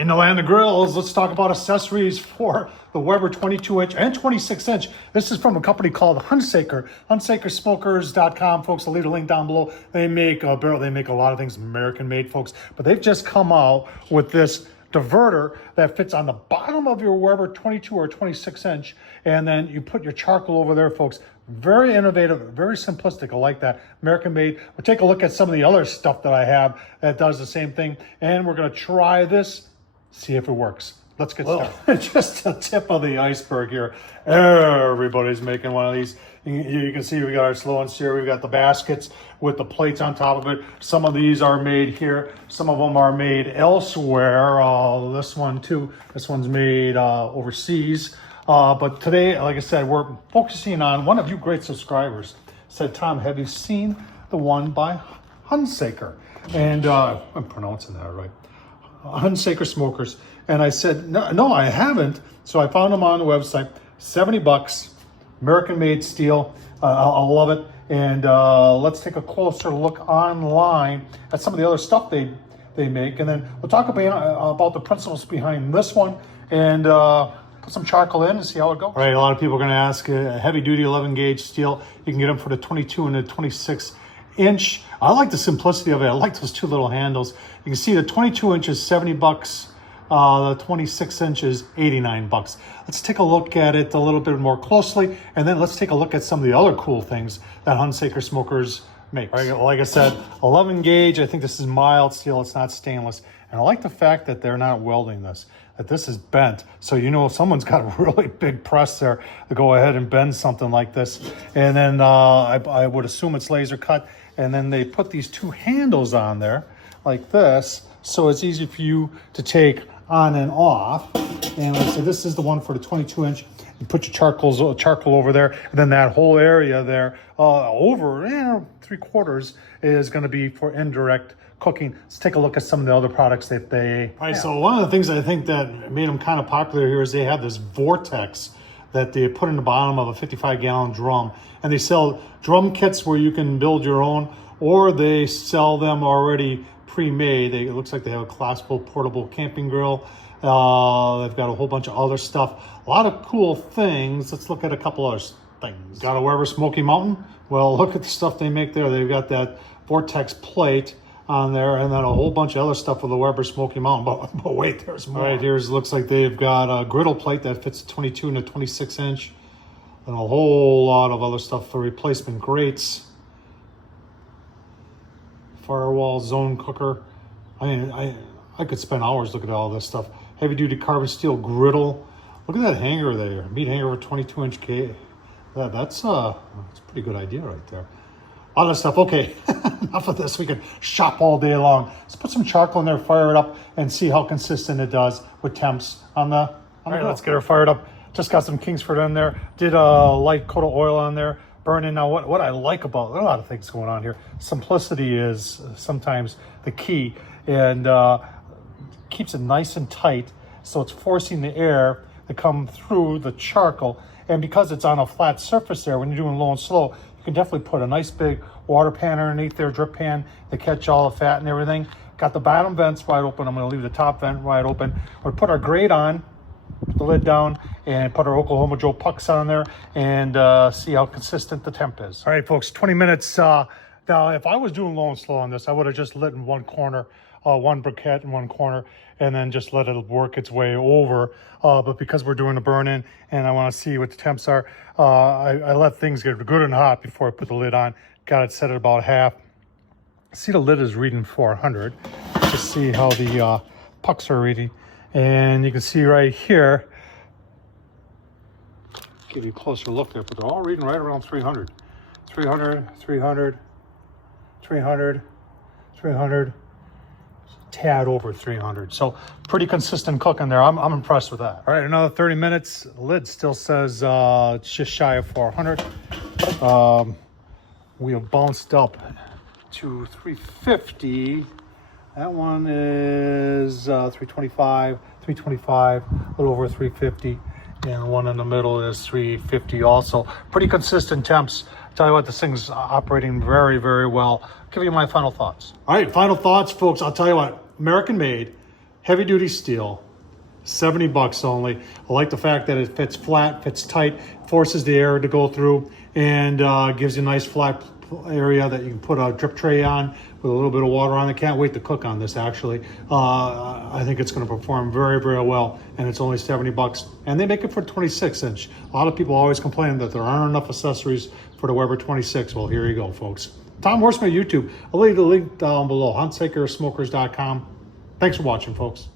In the land of grills, let's talk about accessories for the Weber 22-inch and 26-inch. This is from a company called Hunsaker. Hunsakersmokers.com, folks. I'll leave the link down below. They make a barrel. They make a lot of things American-made, folks. But they've just come out with this diverter that fits on the bottom of your Weber 22 or 26-inch, and then you put your charcoal over there, folks. Very innovative, very simplistic. I like that. American-made. We'll take a look at some of the other stuff that I have that does the same thing, and we're going to try this. See if it works. Let's get started. Just the tip of the iceberg here. Everybody's making one of these. You can see we got our slow and steer. We've got the baskets with the plates on top of it. Some of these are made here. Some of them are made elsewhere. This one too. This one's made overseas. But today, like I said, we're focusing on one of you great subscribers. Said, Tom, have you seen the one by Hunsaker? And I'm pronouncing that right. Hunsaker Smokers. And I said, no, I haven't. So I found them on the website. $70, American-made steel. I love it. And let's take a closer look online at some of the other stuff they make. And then we'll talk about the principles behind this one and put some charcoal in and see how it goes. All right, a lot of people are going to ask, heavy-duty 11-gauge steel. You can get them for the 22 and the 26-inch. I like the simplicity of it. I like those two little handles. You can see the 22-inch is $70. The 26-inch is $89. Let's take a look at it a little bit more closely, and then let's take a look at some of the other cool things that Hunsaker Smokers makes. Right, like I said, 11-gauge. I think this is mild steel. It's not stainless. And I like the fact that they're not welding this, that this is bent. So, you know, someone's got a really big press there to go ahead and bend something like this. And then I would assume it's laser cut. And then they put these two handles on there like this, so it's easy for you to take on and off. And like I said, this is the one for the 22-inch. You put your charcoal over there, and then that whole area there over 3/4 is going to be for indirect cooking. Let's take a look at some of the other products that they have. So one of the things I think that made them kind of popular here is they have this vortex that they put in the bottom of a 55-gallon drum. And they sell drum kits where you can build your own, or they sell them already pre-made. It looks like they have a collapsible portable camping grill. They've got a whole bunch of other stuff. A lot of cool things. Let's look at a couple other things. Got a Weber Smoky Mountain? Well, look at the stuff they make there. They've got that vortex plate on there, and then a whole bunch of other stuff with the Weber Smoky Mountain. But wait, there's more. All right, here's looks like they've got a griddle plate that fits a 22 and a 26-inch, and a whole lot of other stuff for replacement grates. Firewall zone cooker. I mean, I could spend hours looking at all this stuff. Heavy duty carbon steel griddle. Look at that hanger there. Meat hanger with 22-inch K. That's a pretty good idea right there. All that stuff. Okay, enough of this. We can shop all day long. Let's put some charcoal in there, fire it up, and see how consistent it does with temps on the grill. Let's get her fired up. Just got some Kingsford in there. Did a light coat of oil on there. Burning. Now, what I like about, there are a lot of things going on here. Simplicity is sometimes the key, and keeps it nice and tight, so it's forcing the air to come through the charcoal. And because it's on a flat surface there, when you're doing low and slow, you can definitely put a nice big water pan underneath there, drip pan, to catch all the fat and everything. Got the bottom vents wide open. I'm going to leave the top vent wide open. We'll put our grate on, put the lid down, and put our Oklahoma Joe pucks on there, and see how consistent the temp is. All right, folks, 20 minutes. Now, if I was doing low and slow on this, I would have just lit in one corner, one briquette in one corner, and then just let it work its way over. But because we're doing the burn-in, and I want to see what the temps are, I let things get good and hot before I put the lid on. Got it set at about half. See, the lid is reading 400. Let's see how the pucks are reading. And you can see right here, give you a closer look there, but they're all reading right around 300. 300, 300, 300, 300, tad over 300. So pretty consistent cooking there. I'm impressed with that. All right, another 30 minutes. The lid still says it's just shy of 400. We have bounced up to 350. That one is 325, 325, a little over 350. And the one in the middle is 350 also. Pretty consistent temps. Tell you what, this thing's operating very, very well. Give you my final thoughts. All right, final thoughts, folks. I'll tell you what, American made, heavy duty steel, 70 bucks only. I like the fact that it fits flat, fits tight, forces the air to go through, and gives you a nice flat area that you can put a drip tray on with a little bit of water on it. Can't wait to cook on this, actually. I think it's going to perform very, very well, and it's only 70 bucks. And they make it for 26 inch. A lot of people always complain that there aren't enough accessories for the Weber 26. Well, here you go, folks. Tom Horsman YouTube. I'll leave the link down below, HunsakerSmokers.com. Thanks for watching, folks.